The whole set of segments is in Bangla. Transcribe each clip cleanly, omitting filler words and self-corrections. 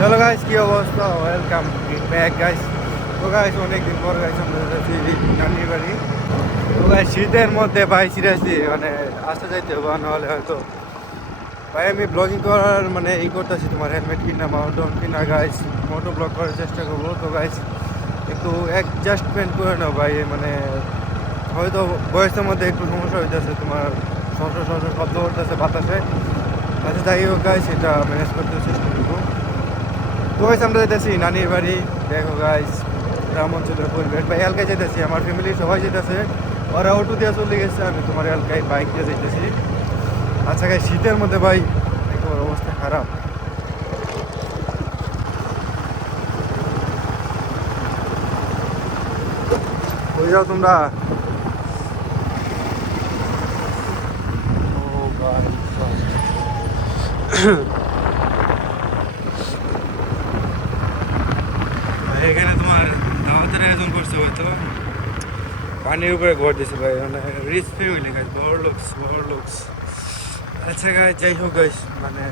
চলো গাইস, কি অবস্থা? Welcome back guys. তো গাইস অনেকদিন পর গাইস আমরা যাচ্ছি নানির বাড়ি। তো গাইস শীতের মধ্যে ভাই সিরিয়াসলি মানে আসতে যাইতে হবে, নাহলে হয়তো ভাই আমি ব্লগিং করার মানে করতেছি, তোমার হেলমেট কিনা মাউন্টন কিনা গাইস মোটো ব্লগ করার চেষ্টা করবো। তো গাইস একটু অ্যাডজাস্টমেন্ট করে নাও ভাই, মানে হয়তো বয়সের মধ্যে একটু সমস্যা হইতেছে, তোমার সরষে শব্দ করতেছে বাতাসে। আচ্ছা যাই হোক গাইস, এটা ম্যানেজ করতে চেষ্টা করবো। তো গাইস আমরা যেতেছি নানির বাড়ি। দেখো গাইস গ্রাম অঞ্চলের পরিবেশ, ভাই এলাকায় যেতেছি, আমার ফ্যামিলি সবাই যেতেছে, ওরা অটো দিয়ে চলে গেছে, আমি তোমার এলাকায় বাইক দিয়ে যেতেছি। আচ্ছা গাইস শীতের মধ্যে ভাই একেবারে অবস্থা খারাপ। কই যাও তোমরা? ও গাইস এখানে তোমার দাওয়াতের আয়োজন করছে হয়তো, পানির উপরে ঘর দিছে ভাই, মানে রিচ ফ্যামিলি গাইস, বড় লোকস। আচ্ছা গাইস যাই হোক গাইস, মানে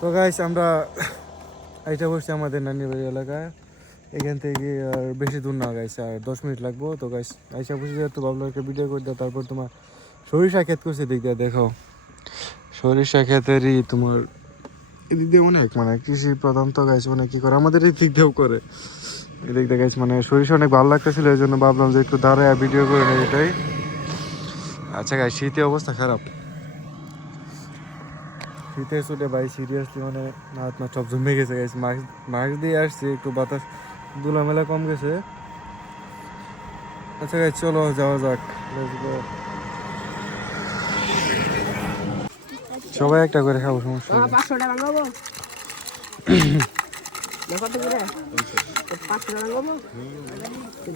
তো গাইস আমরা এইটা বসছি আমাদের নানির বাড়ি এলাকায়। এখান থেকে আর বেশি দূর না গাইস, আর 10 মিনিট লাগবো। তো গাইস আইসা বসে যেহেতু ভাবলাম একটা ভিডিও করে দেওয়া, তারপর তোমার সরিষা ক্ষেত করছে দিক দিয়ে দেখো, সরিষা ক্ষেতেরই তোমার এদিক দিয়ে অনেক মানে কৃষি প্রধান তো গাইস, মানে কি করে আমাদের এই দিক দিয়েও করে, এদিক দিয়ে গাইস মানে সরিষা অনেক ভালো লাগতেছিল, এই জন্য ভাবলাম যে একটু দাঁড়ায় ভিডিও করে নেই এটাই। আচ্ছা গাইস শীতে অবস্থা খারাপ, শীতের চুটে ভাই সিরিয়াসলি মানে হাত না সব জমে গেছে গাইস। মাস্ক দিয়ে আসছি, একটু বাতাস ধুলামেলা কম গেছে। আচ্ছা গাইস চলো যাওয়া যাক, লেটস গো। সবাই একটা করে খাবো, সমস্যা নেই। 500 টাকা নেবো। দেখো তো করে 500 টাকা নেবো।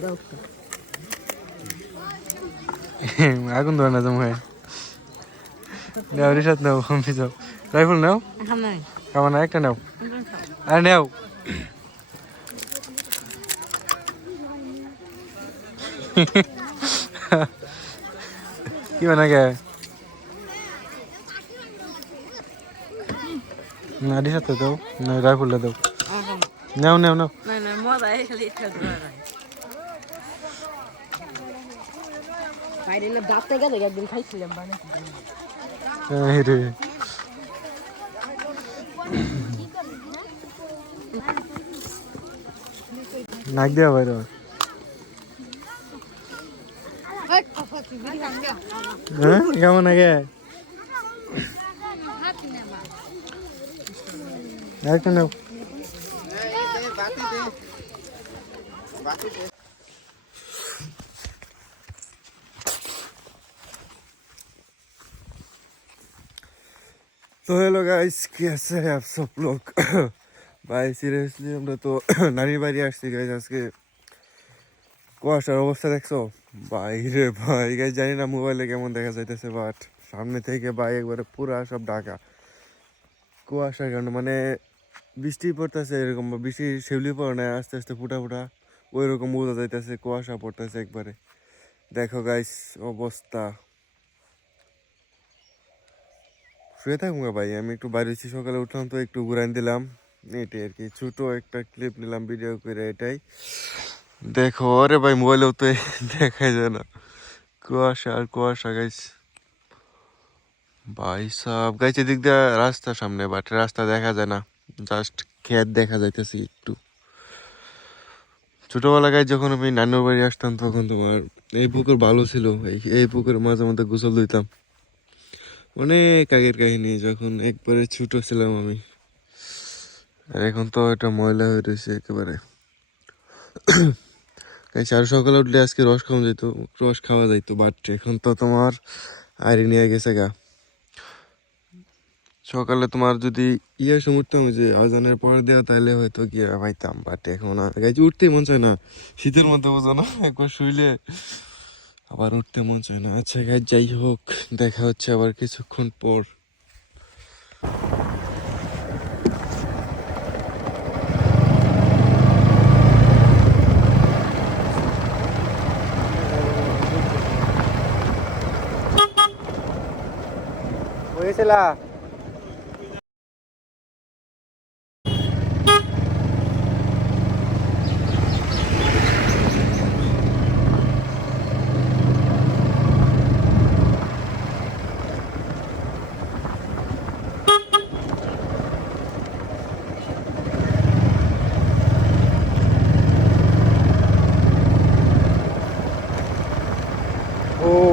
দাও আগুন ধরে না জমে, নাও রিসাত নাও, আমি যাও রাইফেল নাও, এখন নাই খাবো না একটা নাও, আর নাও। কি মানে গে না রিসাত দাও না, রাইফেলটা দাও, নাও নাও নাও। না না মজা খালি এটা ধরা বাইরে না দাঁতে গেলে একদিন খাইছিলাম বানাই এই রে নাক দেওয়া ভাই তোমার, হ্যাঁ কেমন আগে একটা নাও। तो हेलो गाइस, कैसे हैं आप सब लोग? भाई সিরিয়াসলি আমরা তো নানির বাড়ি আসছি গাইস। আজকে কুয়াশার অবস্থা দেখছো ভাই রে ভাই, গাইস জানি না মোবাইলে কেমন দেখা যাইতেছে, বাট সামনে থেকে ভাই একবারে পুরা সব ঢাকা কুয়াশার কারণে, মানে বৃষ্টি পড়তেছে এরকম, বৃষ্টি শিউলি পড়ে না, আস্তে আস্তে ফুটা ফুটা ওই রকম বোঝা যাইতেছে, কুয়াশা পড়তেছে একবারে। দেখো গাইস অবস্থা, শুয়ে থাকুন ভাই, আমি একটু বাইরেছি, সকালে উঠলাম তো একটু ঘুরান দিলাম, এটাই আর কি, ছোটো একটা ক্লিপ নিলাম ভিডিও করে এটাই। দেখো আরে ভাই মোবাইলেও তো দেখাই যায় না, কুয়াশা আর কুয়াশা গাইস। ভাই সব গাইস এদিক দিয়ে রাস্তা সামনে, বাট রাস্তা দেখা যায় না, জাস্ট ক্ষেত দেখা যাইতেছে একটু। ছোটবেলা গাইস যখন আমি নানুর বাড়ি আসতাম, তখন তোমার এই পুকুর ভালো ছিল, এই পুকুরে মাঝে মধ্যে গোসল দিতাম, অনেক আগের কাহিনী, যখন একবারে ছোট ছিলাম আমি। আর এখন তো এটা ময়লা হয়ে রয়েছে একেবারে। আর সকালে উঠলে আজকে রস খাওয়া যাইতো, বাট এখন তো তোমার আইরি নিয়ে গেছে গা। সকালে তোমার যদি সময় উঠতাম, যে আজানের পরে দেওয়া, তাহলে হয়তো গিয়ে পাইতাম, বাট এখন গাইছে উঠতেই মন চায় না, শীতের মধ্যে বোঝো না, একবার শুইলে আবার উঠতে মন চায় না। আচ্ছা গাইজ যাই হোক, দেখা হচ্ছে আবার কিছুক্ষণ পর। গেছিলা? ও